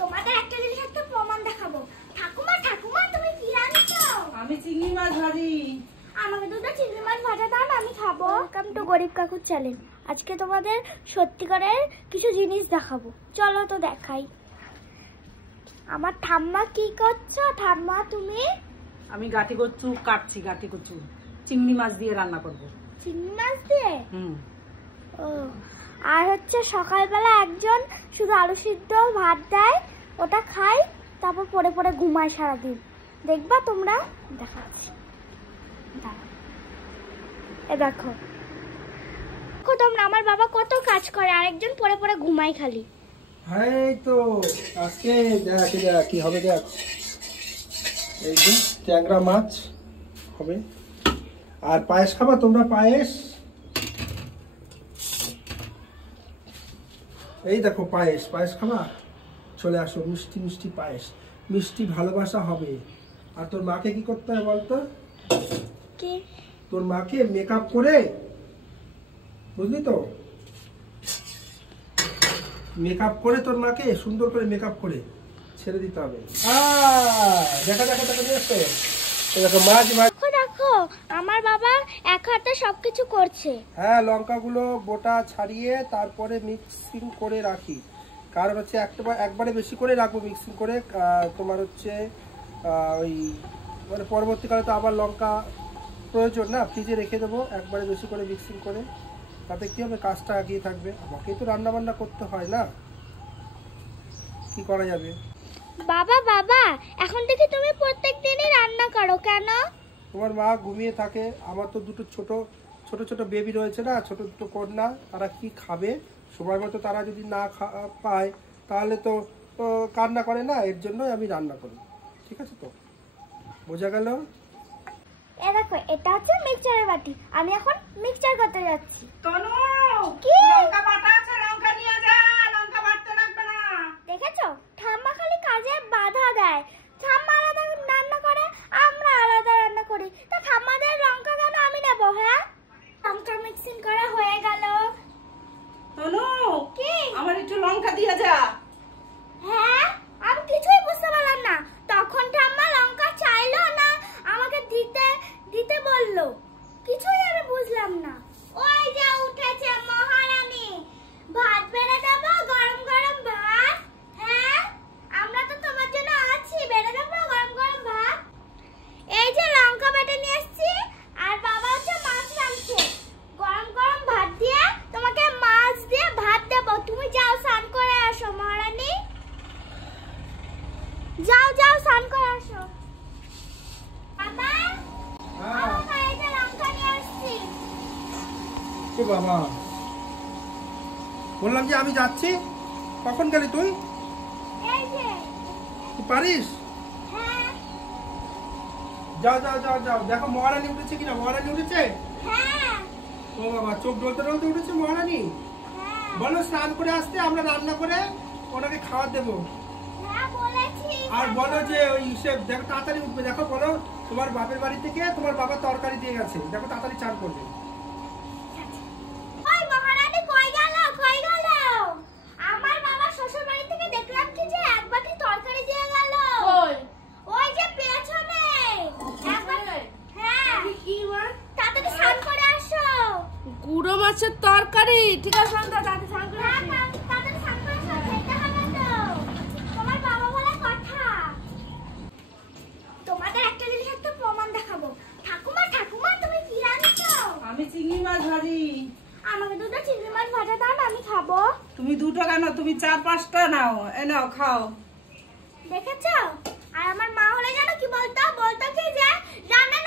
তোমাদের একটা জিনিস একটা প্রমাণ দেখাবো। ঠাকুমা ঠাকুমা তুমি কি আনছো? আমি চিংড়ি মাছ ভাজি। আমাকে দুটো চিংড়ি মাছ ভাজা দাও, আমি খাবো। ওয়েলকাম টু গরিব কাকুর চ্যানেল। আজকে তোমাদের সত্যিকারের কিছু জিনিস দেখাবো, চলো তো দেখাই। আমার ঠাম্মা কি করছো? ঠাম্মা তুমি? আমি গাটি কচু কাটছি, গাটি কচু চিংড়ি মাছ দিয়ে রান্না করব। চিংড়ি মাছ দিয়ে? ও, আর হচ্ছে সকালবেলা একজন শুধু আলু সিদ্ধ ভাত দেয়, ওটা খাই, তারপর পড়ে পড়ে ঘুমায় সারাদিন। দেখবা তোমরা? দেখাচ্ছি, এ দেখো তোমরা, আমার বাবা কত কাজ করে, আরেকজন পড়ে পড়ে ঘুমায় খালি। এই তো আজকে দেখ কি হবে, দেখ এই যে ট্যাংরা মাছ হবে। আর পায়েস খাবা তোমরা? পায়েস, এই দেখো পায়েস, পায়েস খাবা? চলে আসো, মিষ্টি মিষ্টি পায়েস, মিষ্টি ভালোবাসা হবে। আর তোর মাকে কি করতে হবে বলতো? কি? তোর মাকে মেকআপ করে, বুঝলি তো, মেকআপ করে তোর মাকে সুন্দর করে মেকআপ করে ছেড়ে দিতে হবে। দেখা দেখা দেখা দিয়েছে, দেখো মাছ মাছ। দেখো আমার বাবা এক হাতে সবকিছু করছে। হ্যাঁ, লঙ্কাগুলো গোটা ছাড়িয়ে তারপরে মিক্সিং করে রাখি, কারণ হচ্ছে একবারে বেশি করে রাখবো মিক্সিং করে। তোমার হচ্ছে ওই মানে পরবর্তীকালে তো আবার লঙ্কা প্রয়োজন না, ফ্রিজে রেখে দেবো একবারে বেশি করে মিক্সিং করে। তাতে কি হবে, কাজটা এগিয়ে থাকবে। আমাকেই তো রান্না বান্না করতে হয় না, কি করা যাবে। বাবা বাবা, এখন দেখি তুমি প্রত্যেক দিনই রান্না করো কেন? তোমার মা ঘুমিয়ে থাকে, আমার তো দুটো ছোট ছোট ছোট বেবি রয়েছে না, ছোট ছোট কন্যা, তারা কি খাবে সময় মতো? তারা যদি না পায় তাহলে তো কান্না করে না, এর জন্যই আমি রান্না করি। ঠিক আছে তো, বোঝা গেল? এ দেখো, এটা হচ্ছে মিক্সচারের বাটি, আমি এখন মিক্সচার করতে যাচ্ছি। তনু, কি? লঙ্কা বাটা আছে, লঙ্কা নিয়ে যা, লঙ্কা বাটতে লাগবে না। দেখেছো, ঠাম্মা খালি কাজে বাধা দেয়। ঠাম্মা আলাদা রান্না করে, আমরা আলাদা রান্না করি, তা ঠাম্মাদের লঙ্কা কেন আমি নেব? হ্যাঁ, লঙ্কা মিক্সিং করা হয়ে গেল। তনু, কি? আমার একটু লঙ্কা দিয়ে যা। হ্যাঁ, আমি কিছুই বুঝতে পারলাম না। তখন ঠাম্মা লঙ্কা চাইলো না, আমাকে দিতে দিতে বললো, কিছুই আমি বুঝলাম না। ওই যে উঠেছে মহারানী, ভাত বেড়ে দেবো, গরম গরম ভাত। হ্যাঁ, আমরা তো তোমার জন্য আছি, বেড়ে দেবো গরম গরম ভাত। এই যে লঙ্কা বেটে নিয়ে এসেছি, আর বাবা হচ্ছে মাছ রাঁধছে। গরম গরম ভাত দিয়ে তোমাকে মাছ দিয়ে ভাত দেবো। তুমি যাও স্নান করে আসো মহারানী, যাও যাও স্নান করে আসো। বাবা, বাবা এই যে লঙ্কা নিয়ে আসছি। ও বাবা, বললাম যে আমি যাচ্ছি, কখন গেলি তুই? এই যে। তুই পারিস? হ্যাঁ যাও যাও যাও যাও, দেখো মহারানী উঠেছে কিনা। মহারানী উঠেছে? হ্যাঁ ও বাবা, চোখ ডলতে ডলতে উঠেছে মহারানী। হ্যাঁ বলো স্নান করে আসতে, আমরা রান্না করে ওনাকে খাবার দেবো। হ্যাঁ বলেছি। আর বলো যে ওই দেখো তাড়াতাড়ি উঠবে, দেখো বলো তোমার বাপের বাড়ি থেকে তোমার বাবা তরকারি দিয়ে গেছে, দেখো তাড়াতাড়ি চান করবে। ওই মহারানী কই গেল, কই গেল? আমার বাবা শ্বশুর বাড়ি থেকে দেখলাম কি যে এক বাটি তরকারি দিয়ে গেল। কই? ওই যে পেছনে এক বাটি। হ্যাঁ, কি মাছ? তাড়াতাড়ি স্নান করে আসো। গুঁড়ো মাছের তরকারি। ঠিক আছে, তাড়াতাড়ি স্নান করে হ্যাঁ, আসি। তাড়াতাড়ি স্নান করে আসো, খেতে হবে তো। তোমার বাবা বলে কথা। তোমাদের একটা জিনিস একটা প্রমাণ দেখাবো। ঠাকুমা ঠাকুমা তুমি কি আনছো? আমি চিংড়ি মাছ ভাজি। আমাকে দুটো চিংড়ি মাছ ভাজা দাও, আমি খাবো। তুমি দুটো কেন, তুমি 4-5টা নাও, এ নাও খাও। দেখেছো? আর আমার মা হলে জানো কি বলতো? বলতো কি যে রান্না